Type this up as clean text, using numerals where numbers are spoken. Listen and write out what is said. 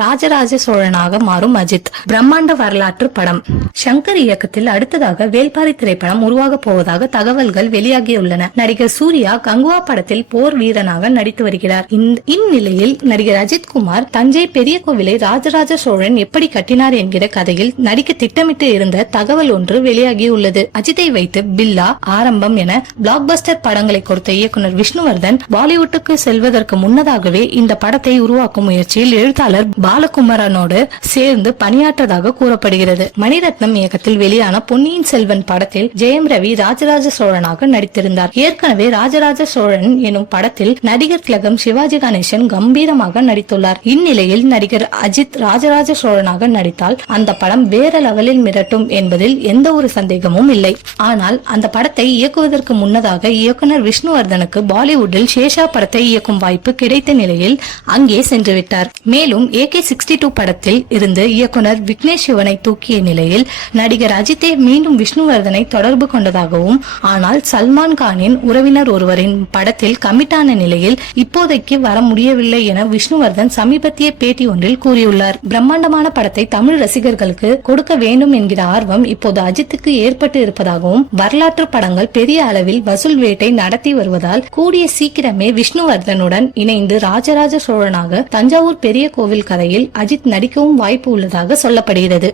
ராஜராஜ சோழனாக மாறும் அஜித். பிரம்மாண்ட வரலாற்று படம். சங்கர் இயக்கத்தில் அடுத்ததாக வேல்பாரி திரைப்படம் உருவாக போவதாக தகவல்கள் வெளியாகியுள்ளன. நடிகர் சூர்யா கங்குவா படத்தில் போர் வீரனாக நடித்து வருகிறார். இந்நிலையில் நடிகர் அஜித் குமார் தஞ்சை பெரிய கோவிலை ராஜராஜ சோழன் எப்படி கட்டினார் என்கிற கதையில் நடிக்க திட்டமிட்டு இருந்த தகவல் ஒன்று வெளியாகியுள்ளது. அஜித்தை வைத்து பில்லா, ஆரம்பம் என பிளாக் பஸ்டர் படங்களை கொடுத்த இயக்குனர் விஷ்ணுவர்தன் பாலிவுட்டுக்கு செல்வதற்கு முன்னதாகவே இந்த படத்தை உருவாக்கும் முயற்சியில் எழுத்தாளர் பாலகுமாரனோடு சேர்ந்து பணியாற்றதாக கூறப்படுகிறது. மணிரத்னம் இயக்கத்தில் வெளியான பொன்னியின் செல்வன் படத்தில் ஜெயம் ரவி ராஜராஜ சோழனாக நடித்திருந்தார். ஏற்கனவே ராஜராஜ சோழன் எனும் படத்தில் நடிகர் திலகம் சிவாஜி கணேசன் கம்பீரமாக நடித்துள்ளார். இந்நிலையில் நடிகர் அஜித் ராஜராஜ சோழனாக நடித்தால் அந்த படம் வேற லெவலில் மிரட்டும் என்பதில் எந்த ஒரு சந்தேகமும் இல்லை. ஆனால் அந்த படத்தை இயக்குவதற்கு முன்னதாக இயக்குனர் விஷ்ணுவர்தனுக்கு பாலிவுட்டில் சேஷா படத்தை இயக்கும் வாய்ப்பு கிடைத்த நிலையில் அங்கே சென்றுவிட்டார். மேலும் AK-62 படத்தில் இருந்து இயக்குனர் விக்னேஷ் சிவனை தூக்கிய நிலையில் நடிகர் அஜித்தே மீண்டும் விஷ்ணுவர்தனை தொடர்பு கொண்டதாகவும், ஆனால் சல்மான் கானின் உறவினர் ஒருவரின் படத்தில் கமிட்டான நிலையில் இப்போதைக்கு வர முடியவில்லை என விஷ்ணுவர்தன் சமீபத்திய பேட்டி ஒன்றில் கூறியுள்ளார். பிரம்மாண்டமான படத்தை தமிழ் ரசிகர்களுக்கு கொடுக்க வேண்டும் என்கிற ஆர்வம் இப்போது அஜித்துக்கு ஏற்பட்டு இருப்பதாகவும், வரலாற்று படங்கள் பெரிய அளவில் வசூல் வேட்டை நடத்தி வருவதால் கூடிய சீக்கிரமே விஷ்ணுவர்தனுடன் இணைந்து ராஜராஜ சோழனாக தஞ்சாவூர் பெரிய கோவில் கதையில் அஜித் நடிக்கவும் வாய்ப்பு உள்ளதாக சொல்லப்படுகிறது.